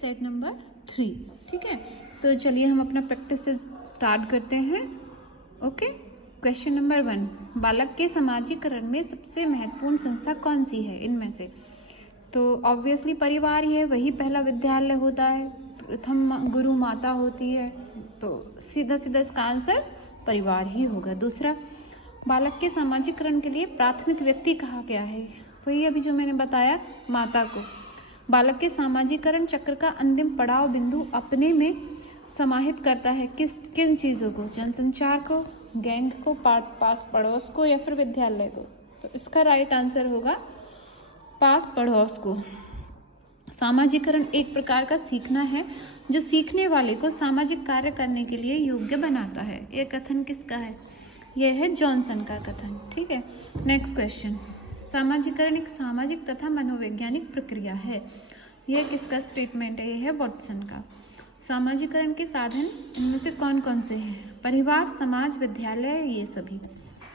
Set number 3। ठीक है, तो चलिए हम अपना प्रैक्टिस से स्टार्ट करते हैं। ओके, क्वेश्चन नंबर 1, बालक के समाजीकरण में सबसे महत्वपूर्ण संस्था कौन सी है इनमें से? तो ऑब्वियसली परिवार ही है, वही पहला विद्यालय होता है, प्रथम गुरु माता होती है, तो सीधा सीधा इसका आंसर परिवार ही होगा। दूसरा, बालक के समाजीकरण के लिए प्राथमिक व्यक्ति कहा गया है? वही अभी जो मैंने बताया, माता को। बालक के सामाजिकरण चक्र का अंतिम पड़ाव बिंदु अपने में समाहित करता है किन चीज़ों को? जनसंचार को, गैंग को, पास पड़ोस को, या फिर विद्यालय को? तो इसका राइट आंसर होगा पास पड़ोस को। सामाजिकरण एक प्रकार का सीखना है जो सीखने वाले को सामाजिक कार्य करने के लिए योग्य बनाता है। यह कथन किसका है? यह है जॉनसन का कथन। ठीक है, नेक्स्ट क्वेश्चन, सामाजिकरण एक सामाजिक तथा मनोवैज्ञानिक प्रक्रिया है। यह किसका स्टेटमेंट है? यह है वॉटसन का। सामाजिकरण के साधन इनमें से कौन कौन से हैं? परिवार, समाज, विद्यालय, ये सभी।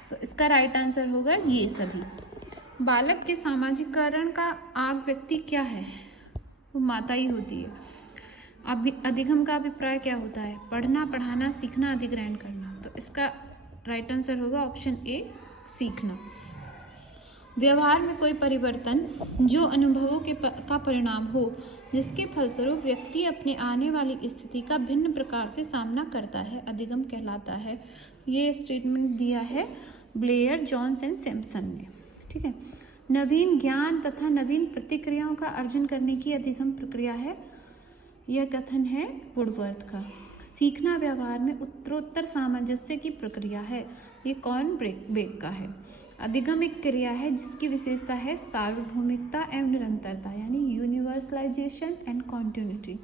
तो इसका राइट आंसर होगा ये सभी। बालक के सामाजिकरण का आग व्यक्ति क्या है? वो माता ही होती है। अधिगम का अभिप्राय क्या होता है? पढ़ना, पढ़ाना, सीखना, अधिग्रहण करना। तो इसका राइट आंसर होगा ऑप्शन ए, सीखना। व्यवहार में कोई परिवर्तन जो अनुभवों का परिणाम हो, जिसके फलस्वरूप व्यक्ति अपने आने वाली स्थिति का भिन्न प्रकार से सामना करता है, अधिगम कहलाता है। ये स्टेटमेंट दिया है ब्लेयर, जॉन्स एंड सैमसन ने। ठीक है, नवीन ज्ञान तथा नवीन प्रतिक्रियाओं का अर्जन करने की अधिगम प्रक्रिया है। यह कथन है वुडवर्थ का। सीखना व्यवहार में उत्तरोत्तर सामंजस्य की प्रक्रिया है। ये कौन? बेक का है। अधिगम एक क्रिया है जिसकी विशेषता है सार्वभौमिकता एवं निरंतरता, यानी universalization and continuity.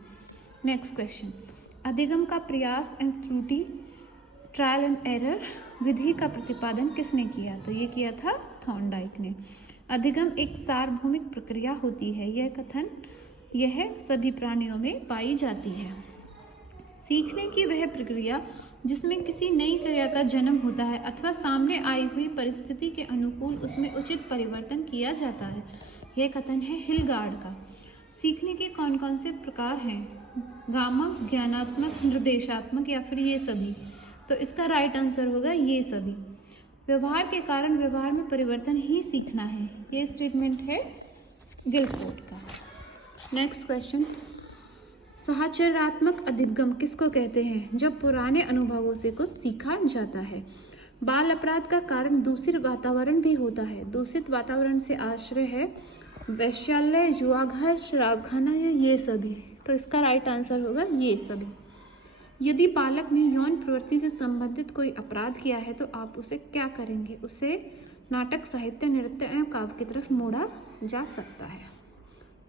Next question, अधिगम का प्रयास एंड त्रुटि, ट्रायल एंड एरर विधि का प्रतिपादन किसने किया? तो ये किया था थॉर्नडाइक ने। अधिगम एक सार्वभौमिक प्रक्रिया होती है। यह कथन यह सभी प्राणियों में पाई जाती है। सीखने की वह प्रक्रिया जिसमें किसी नई क्रिया का जन्म होता है अथवा सामने आई हुई परिस्थिति के अनुकूल उसमें उचित परिवर्तन किया जाता है। यह कथन है हिलगार्ड का। सीखने के कौन कौन से प्रकार हैं? गामक, ज्ञानात्मक, निर्देशात्मक, या फिर ये सभी? तो इसका राइट आंसर होगा ये सभी। व्यवहार के कारण व्यवहार में परिवर्तन ही सीखना है। ये स्टेटमेंट है गिलफोर्ड का। नेक्स्ट क्वेश्चन, साहचर्यात्मक अधिगम किसको कहते हैं? जब पुराने अनुभवों से कुछ सीखा जाता है। बाल अपराध का कारण दूषित वातावरण भी होता है। दूषित वातावरण से आश्रय है वैश्यालय, जुआघर, शराबखाना, या ये सभी? तो इसका राइट आंसर होगा ये सभी। यदि बालक ने यौन प्रवृत्ति से संबंधित कोई अपराध किया है तो आप उसे क्या करेंगे? उसे नाटक, साहित्य, नृत्य एवं काव्य की तरफ मोड़ा जा सकता है।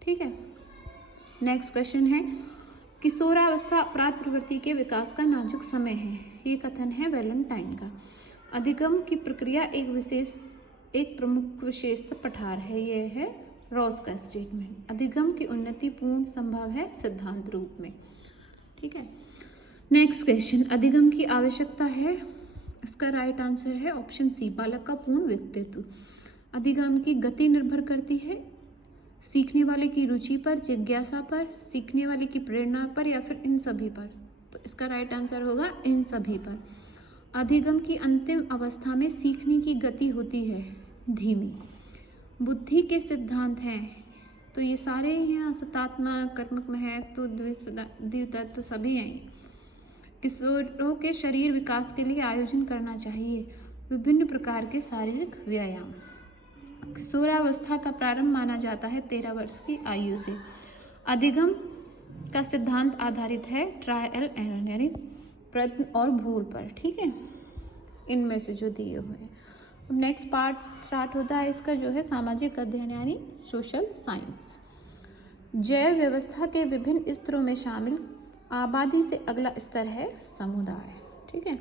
ठीक है, नेक्स्ट क्वेश्चन है, किशोरावस्था अपराध प्रवृत्ति के विकास का नाजुक समय है। ये कथन है वैलेंटाइन का। अधिगम की प्रक्रिया एक प्रमुख विशेषता पठार है। यह है रॉस का स्टेटमेंट। अधिगम की उन्नति पूर्ण संभव है सिद्धांत रूप में। ठीक है, नेक्स्ट क्वेश्चन, अधिगम की आवश्यकता है। इसका राइट आंसर है ऑप्शन सी, बालक का पूर्ण व्यक्तित्व। अधिगम की गति निर्भर करती है सीखने वाले की रुचि पर, जिज्ञासा पर, सीखने वाले की प्रेरणा पर, या फिर इन सभी पर? तो इसका राइट आंसर होगा इन सभी पर। अधिगम की अंतिम अवस्था में सीखने की गति होती है धीमी। बुद्धि के सिद्धांत हैं, तो ये सारे यहाँ सतात्मक, कर्मक, महत्व, द्वितत्व सभी हैं। किशोरों के शरीर विकास के लिए आयोजन करना चाहिए विभिन्न प्रकार के शारीरिक व्यायाम। किशोरावस्था का प्रारंभ माना जाता है 13 वर्ष की आयु से। अधिगम का सिद्धांत आधारित है ट्रायल एंड यानी प्रयत्न और भूल पर। ठीक है, इनमें से जो दिए हुए हैं। अब नेक्स्ट पार्ट स्टार्ट होता है इसका, जो है सामाजिक अध्ययन यानी सोशल साइंस। जैव व्यवस्था के विभिन्न स्तरों में शामिल आबादी से अगला स्तर है समुदाय। ठीक है,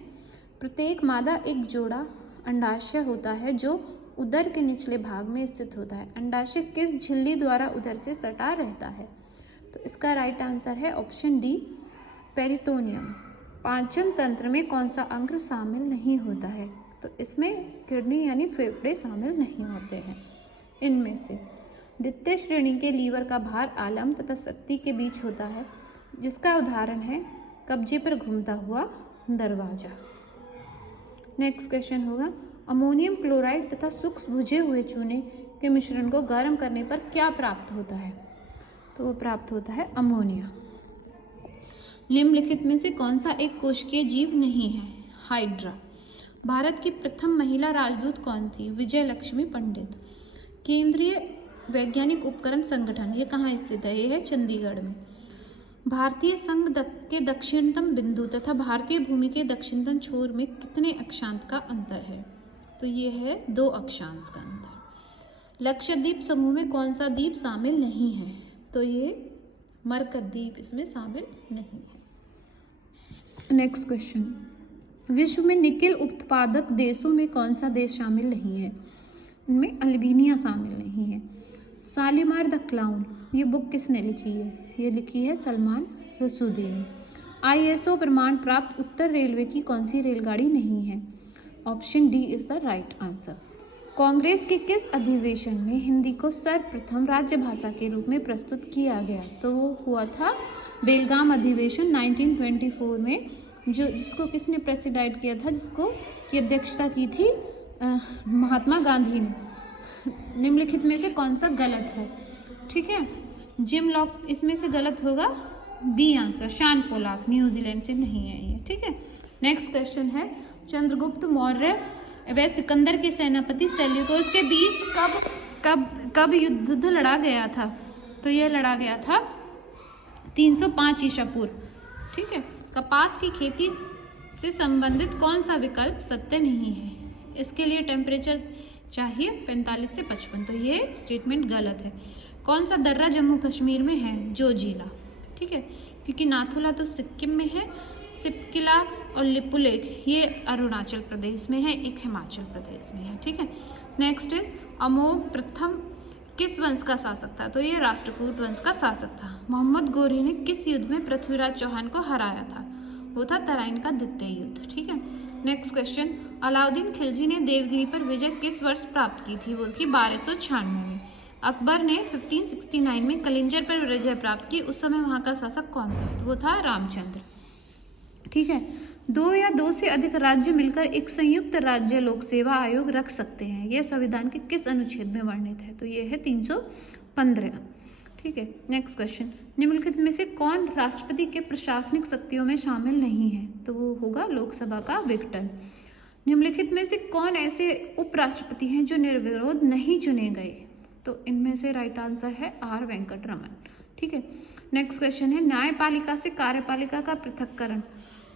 प्रत्येक मादा एक जोड़ा अंडाशय होता है जो उदर के निचले भाग में स्थित होता है। अंडाशय किस झिल्ली द्वारा उदर से सटा रहता है? तो इसका राइट आंसर है ऑप्शन डी, पेरिटोनियम। पाचन तंत्र में कौन सा अंग शामिल नहीं होता है? तो इसमें किडनी यानी फेफड़े शामिल नहीं होते हैं। इनमें से द्वितीय श्रेणी के लीवर का भार आलम तथा शक्ति के बीच होता है, जिसका उदाहरण है कब्जे पर घूमता हुआ दरवाजा। नेक्स्ट क्वेश्चन होगा, अमोनियम क्लोराइड तथा सूक्ष्म भुजे हुए चूने के मिश्रण को गर्म करने पर क्या प्राप्त होता है? तो वो प्राप्त होता है अमोनिया। निम्नलिखित में से कौन सा एक कोशिकीय जीव नहीं है? हाइड्रा। भारत की प्रथम महिला राजदूत कौन थी? विजय लक्ष्मी पंडित। केंद्रीय वैज्ञानिक उपकरण संगठन ये कहाँ स्थित है? ये है चंडीगढ़ में। भारतीय संघ के दक्षिणतम बिंदु तथा भारतीय भूमि के दक्षिणतम छोर में कितने अक्षांश का अंतर है? तो ये है 2 अक्षांश का अंतर। लक्षद्वीप समूह में कौन सा द्वीप शामिल नहीं है? तो ये मरकत द्वीप इसमें शामिल नहीं है। नेक्स्ट क्वेश्चन, विश्व में निकेल उत्पादक देशों में कौन सा देश शामिल नहीं है? इनमें अल्बानिया शामिल नहीं है। शालीमार द क्लाउन ये बुक किसने लिखी है? ये लिखी है सलमान रुशदी ने। ISO प्रमाण प्राप्त उत्तर रेलवे की कौन सी रेलगाड़ी नहीं है? Option D is the right answer. Congress के किस अधिवेशन में हिंदी को सर्वप्रथम राज्य भाषा के रूप में प्रस्तुत किया गया? तो वो हुआ था बेलगाम अधिवेशन 1924 में, जिसको किसने प्रेसिडाइड किया था, जिसको की अध्यक्षता की थी महात्मा गांधी ने। निम्नलिखित में से कौन सा गलत है? ठीक है, जिम लॉक इसमें से गलत होगा, बी आंसर। शान पोलाक न्यूजीलैंड से नहीं है ये। ठीक है, नेक्स्ट क्वेश्चन है, चंद्रगुप्त मौर्य व सिकंदर के सेनापति सेल्यूकस के बीच कब युद्ध लड़ा गया था? तो यह लड़ा गया था 305 ईसा पूर्व। ठीक है, कपास की खेती से संबंधित कौन सा विकल्प सत्य नहीं है? इसके लिए टेम्परेचर चाहिए 45 से 55, तो ये स्टेटमेंट गलत है। कौन सा दर्रा जम्मू कश्मीर में है? जोजिला। ठीक है, क्योंकि नाथुला तो सिक्किम में है, सिपकिला और लिपुलेख ये अरुणाचल प्रदेश में है, एक हिमाचल प्रदेश में है। ठीक है, नेक्स्ट इज अमोघ प्रथम किस वंश का शासक था? तो ये राष्ट्रकूट वंश का शासक था। मोहम्मद गोरी ने किस युद्ध में पृथ्वीराज चौहान को हराया था? वो था तराइन का द्वितीय युद्ध। ठीक है, नेक्स्ट क्वेश्चन, अलाउद्दीन खिलजी ने देवगिरी पर विजय किस वर्ष प्राप्त की थी? वो थी 1296 में। अकबर ने 1569 में कलिंजर पर विजय प्राप्त की, उस समय वहाँ का शासक कौन था? तो वो था रामचंद्र। ठीक है, 2 या 2 से अधिक राज्य मिलकर एक संयुक्त राज्य लोक सेवा आयोग रख सकते हैं। यह संविधान के किस अनुच्छेद में वर्णित है? तो ये है 315। ठीक है, नेक्स्ट क्वेश्चन, निम्नलिखित में से कौन राष्ट्रपति के प्रशासनिक शक्तियों में शामिल नहीं है? तो वो होगा लोकसभा का विघटन। निम्नलिखित में से कौन ऐसे उपराष्ट्रपति हैं जो निर्विरोध नहीं चुने गए? तो इनमें से राइट आंसर है आर वेंकटरमन। ठीक है, नेक्स्ट क्वेश्चन है, न्यायपालिका से कार्यपालिका का पृथक्करण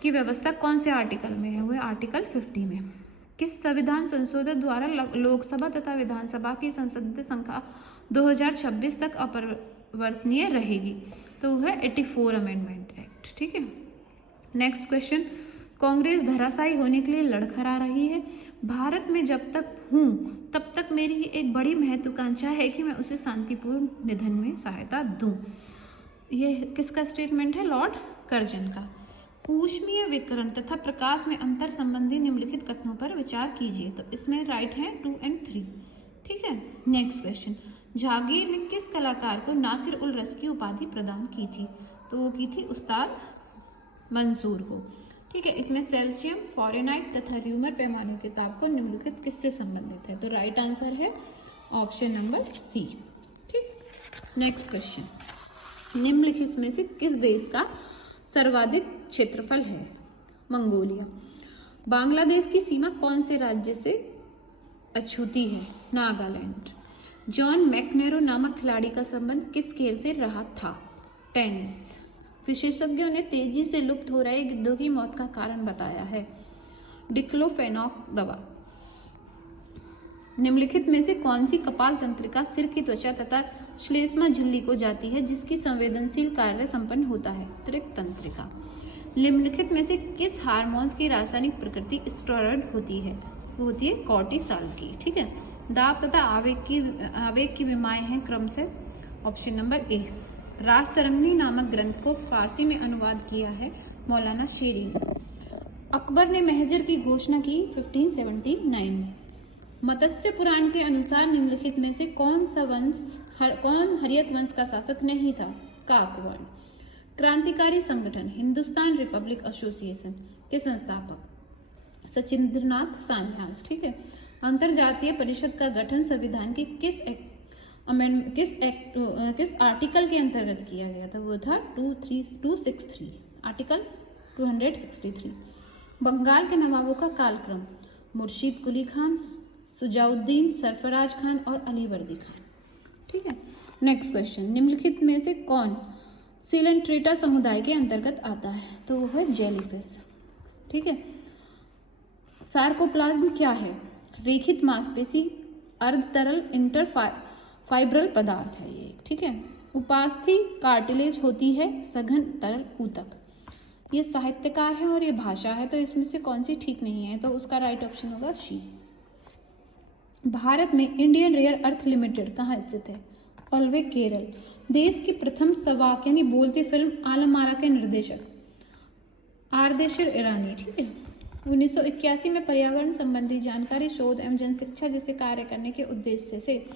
की व्यवस्था कौन से आर्टिकल में है? वो है आर्टिकल 50 में। किस संविधान संशोधन द्वारा लोकसभा तथा विधानसभा की संसदीय संख्या 2026 तक अपरिवर्तनीय रहेगी? तो वो है 84 अमेंडमेंट एक्ट। ठीक है, नेक्स्ट क्वेश्चन, कांग्रेस धराशायी होने के लिए लड़खड़ा रही है। भारत में जब तक हूँ तब तक मेरी एक बड़ी महत्वाकांक्षा है कि मैं उसे शांतिपूर्ण निधन में सहायता दूं। ये किसका स्टेटमेंट है? लॉर्ड कर्जन का। ऊष्मीय विकिरण तथा प्रकाश में अंतर संबंधी निम्नलिखित कथनों पर विचार कीजिए। तो इसमें राइट है 2 और 3। ठीक है, नेक्स्ट क्वेश्चन, जहांगीर ने किस कलाकार को नासिर उल रस की उपाधि प्रदान की थी? तो वो की थी उस्ताद मंसूर को। ठीक है, इसमें सेल्सियम, फ़ारेनहाइट तथा र्यूमर पैमानों के ताप को निम्नलिखित किससे संबंधित है? तो राइट आंसर है ऑप्शन नंबर सी। ठीक, नेक्स्ट क्वेश्चन, निम्नलिखित में से किस देश का सर्वाधिक क्षेत्रफल है? मंगोलिया। बांग्लादेश की सीमा कौन से राज्य से अछूती है? नागालैंड। जॉन मैकनेरो नामक खिलाड़ी का संबंध किस खेल से रहा था? टेनिस। विशेषज्ञों ने तेजी से लुप्त हो रहे गिद्धों की मौत का कारण बताया है डिक्लोफेनाक दवा। निम्नलिखित में से कौन सी कपाल तंत्रिका सिर की त्वचा तथा श्लेष्मा झिल्ली को जाती है जिसकी संवेदनशील कार्य संपन्न होता है? त्रिक तंत्रिका। निम्नलिखित में से किस हार्मोन्स की रासायनिक प्रकृति स्टेरॉयड होती है? वो होती है कॉर्टिसॉल की। ठीक है, दाव तथा आवेग की विमाएं हैं क्रम से। Option number A. राजतरंगिणी नामक ग्रंथ को फारसी में अनुवाद किया है मौलाना शेरी ने। अकबर ने महजर की घोषणा की 1579 में। मत्स्य पुराण के अनुसार निम्नलिखित में से कौन सा वंश कौन हर्यक वंश का शासक नहीं था? काकवर्ण। क्रांतिकारी संगठन हिंदुस्तान रिपब्लिक एसोसिएशन के संस्थापक? सचिंद्रनाथ सान्याल। ठीक है। अंतरजातीय परिषद का गठन संविधान के किस आर्टिकल के अंतर्गत किया गया था? वो था 263, आर्टिकल 263। बंगाल के नवाबों का कालक्रम? मुर्शीद कुली खान, सुजाउद्दीन, सरफराज खान और अलीवर्दी खान। ठीक है। नेक्स्ट क्वेश्चन, निम्नलिखित में से कौन सिलेंट्रेटा समुदाय के अंतर्गत आता है? तो वो है जेलीफिश। ठीक है। सार्कोप्लाज्म क्या है? रेखित मांसपेशी, अर्ध तरल इंटरफाइब्रल पदार्थ है ये। ठीक है। उपास्थि कार्टिलेज होती है, सघन तरल ऊतक। ये साहित्यकार है और ये भाषा है, तो इसमें से कौन सी ठीक नहीं है? तो उसका राइट ऑप्शन होगा सी। भारत में इंडियन रेयर अर्थ लिमिटेड कहाँ स्थित है? ऑलवे, केरल। देश की प्रथम सवाक यानी बोलती फिल्म आलमारा के निर्देशक? आरदेशिर ईरानी। ठीक है। 1981 में पर्यावरण संबंधी जानकारी, शोध एवं जनशिक्षा जैसे कार्य करने के उद्देश्य से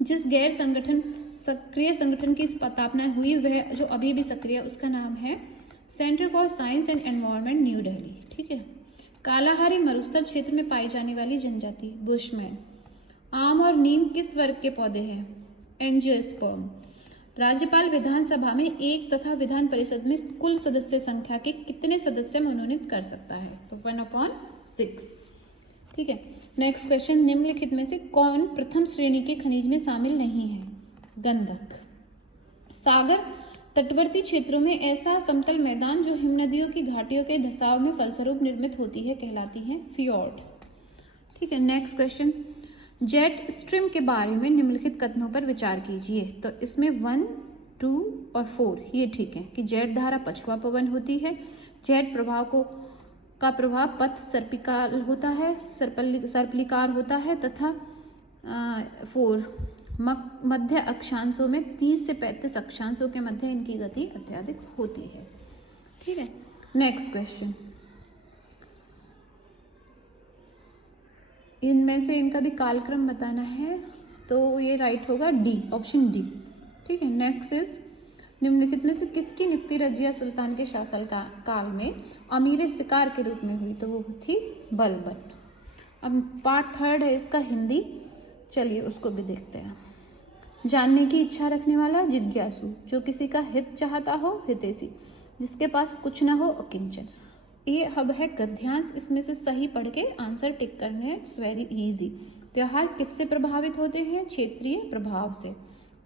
जिस गैर सक्रिय संगठन की स्थापना हुई, वह जो अभी भी सक्रिय, उसका नाम है centre for science and environment, new Delhi. ठीक है। कालाहारी मरुस्थल क्षेत्र में पाई जाने वाली जनजाति? बुशमैन। आम और नीम किस वर्ग के पौधे हैं? एंजियोस्पर्म। राज्यपाल विधानसभा में एक तथा विधान परिषद में कुल सदस्य संख्या के कितने सदस्य मनोनीत कर सकता है? तो 1/6। ठीक है। नेक्स्ट क्वेश्चन, निम्नलिखित में से कौन प्रथम श्रेणी के खनिज में शामिल नहीं है? गंधक। सागर तटवर्ती क्षेत्रों में ऐसा समतल मैदान जो हिमनदियों की घाटियों के धसाव में फलस्वरूप निर्मित होती है कहलाती है फियोर्ड। ठीक है। नेक्स्ट क्वेश्चन, जेट स्ट्रीम के बारे में निम्नलिखित कथनों पर विचार कीजिए। तो इसमें 1, 2 और 4 ये ठीक है कि जेट धारा पछुआ पवन होती है, जेट प्रभाव का प्रभाव पथ सर्पिकाल होता है, सर्पलिकार होता है, तथा 4 मध्य अक्षांशों में 30 से 35 अक्षांशों के मध्य इनकी गति अत्यधिक होती है। ठीक है। नेक्स्ट क्वेश्चन, इनमें से इनका भी कालक्रम बताना है, तो ये राइट होगा डी, ऑप्शन डी। ठीक है। नेक्स्ट इज, निम्नलिखित में से किसकी नियुक्ति रजिया सुल्तान के शासन काल में अमीर शिकार के रूप में हुई? तो वो थी बलबन। अब पार्ट 3 है इसका हिंदी, चलिए उसको भी देखते हैं। जानने की इच्छा रखने वाला? जिज्ञासु। जो किसी का हित चाहता हो? हितैषी। जिसके पास कुछ न हो? अकिंचन। ये अब है गद्यांश, इसमें से सही पढ़ के आंसर टिक करने हैं। It's very easy. त्योहार किससे प्रभावित होते हैं? क्षेत्रीय प्रभाव से।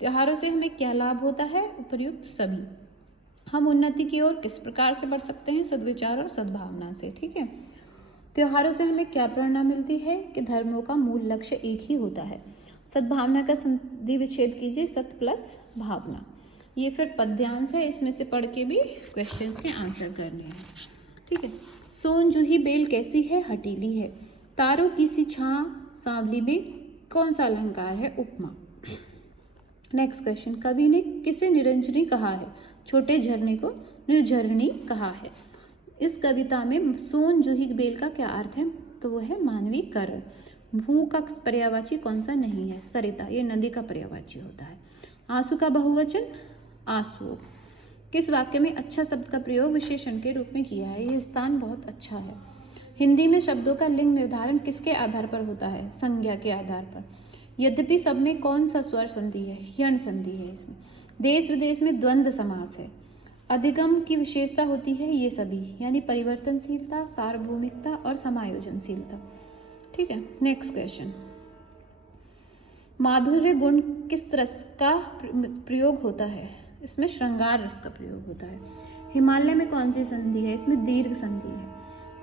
त्योहारों से हमें क्या लाभ होता है? उपर्युक्त सभी। हम उन्नति की ओर किस प्रकार से बढ़ सकते हैं? सद्विचार और सद्भावना से। ठीक है। त्योहारों से हमें क्या प्रेरणा मिलती है? कि धर्मों का मूल लक्ष्य एक ही होता है। सद्भावना का संधि विच्छेद कीजिए, सत प्लस भावना। ये फिर पद्यांश है, इसमें से पढ़ के भी क्वेश्चंस के आंसर करने हैं। ठीक है। सोन जूही बेल कैसी है? हटीली है। तारों की सी छां सांवली में कौन सा अलंकार है? उपमा। नेक्स्ट क्वेश्चन, कवि ने किसे निरंजनी कहा है? छोटे झरने को निर्झरणी कहा है। इस कविता में सोन जूही बेल का क्या अर्थ है? तो वो है मानवीकरण। भू का पर्यायवाची कौन सा नहीं है? सरिता। ये नदी का पर्यायवाची होता है। आंसू का बहुवचन? आंसू। किस वाक्य में अच्छा शब्द का प्रयोग विशेषण के रूप में किया है? ये स्थान बहुत अच्छा है। हिंदी में शब्दों का लिंग निर्धारण किसके आधार पर होता है? संज्ञा के आधार पर। यद्यपि सब में कौन सा स्वर संधि है? यण संधि है इसमें। देश विदेश में द्वंद्व समास है। अधिगम की विशेषता होती है ये सभी, यानी परिवर्तनशीलता, सार्वभौमिकता और समायोजनशीलता। ठीक है। नेक्स्ट क्वेश्चन, माधुर्य गुण किस रस का प्रयोग होता है? इसमें श्रृंगार रस का प्रयोग होता है। हिमालय में कौन सी संधि है? इसमें दीर्घ संधि है।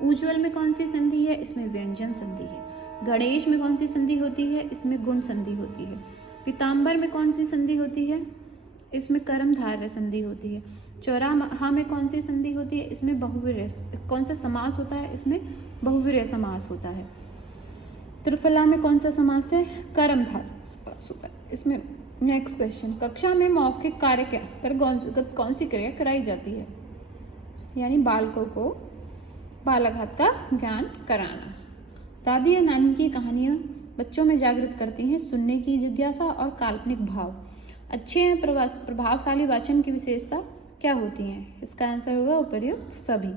उज्ज्वल में कौन सी संधि है? इसमें व्यंजन संधि है। गणेश में कौन सी संधि होती है? इसमें गुण संधि होती है। पीताम्बर में कौन सी संधि होती है? इसमें कर्मधारय संधि होती है। चौराहा में कौन सी संधि होती है? इसमें बहुवीर्य। कौन सा समास होता है? इसमें बहुवीर्य समास होता है। त्रिफला में कौन सा समास है? कर्मधारय समास होता है इसमें। नेक्स्ट क्वेश्चन, कक्षा में मौखिक कार्य के अंतर्गत कौन सी क्रिया कराई जाती है? यानी बालकों को बालाघात का ज्ञान कराना। दादी या नानी की कहानियाँ बच्चों में जागृत करती हैं सुनने की जिज्ञासा और काल्पनिक भाव। अच्छे हैं प्रभावशाली वाचन की विशेषता क्या होती हैं? इसका आंसर होगा उपर्युक्त सभी।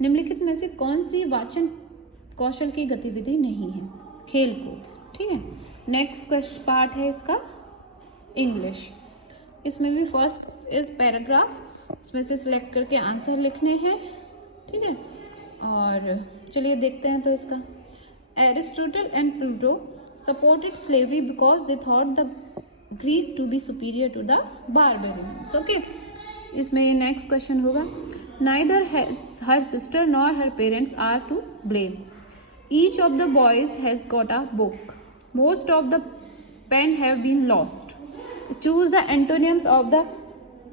निम्नलिखित में से कौन सी वाचन कौशल की गतिविधि नहीं है? खेलकूद। ठीक है, नेक्स्ट क्वेश्चन पार्ट है इसका इंग्लिश। इसमें भी फर्स्ट इज पैराग्राफ, उसमें से सिलेक्ट करके आंसर लिखने हैं। ठीक है, और चलिए देखते हैं तो इसका Aristotle and Pluto supported slavery because they thought the Greek to be superior to the barbarians. Okay, इसमें नेक्स्ट क्वेश्चन होगा neither her sister nor her parents are to blame. Each of the boys has got a book. Most of the pen have been lost. Choose the antonyms of the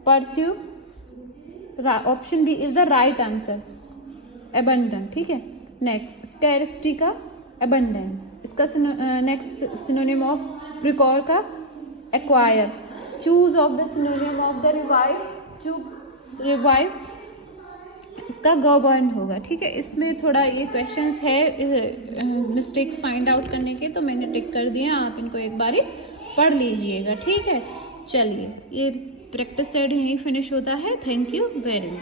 pursue. Option B is the right answer, abundant. ठीक है, next scarcity का abundance. इसका next synonym of प्रिकॉर का acquire. Choose of the synonym of the revive, इसका govern होगा। ठीक है, इसमें थोड़ा ये क्वेश्चंस है मिस्टेक्स फाइंड आउट करने के, तो मैंने टिक कर दिया, आप इनको एक बारी पढ़ लीजिएगा। ठीक है, चलिए ये प्रैक्टिस सेट यहीं फिनिश होता है। Thank you very much.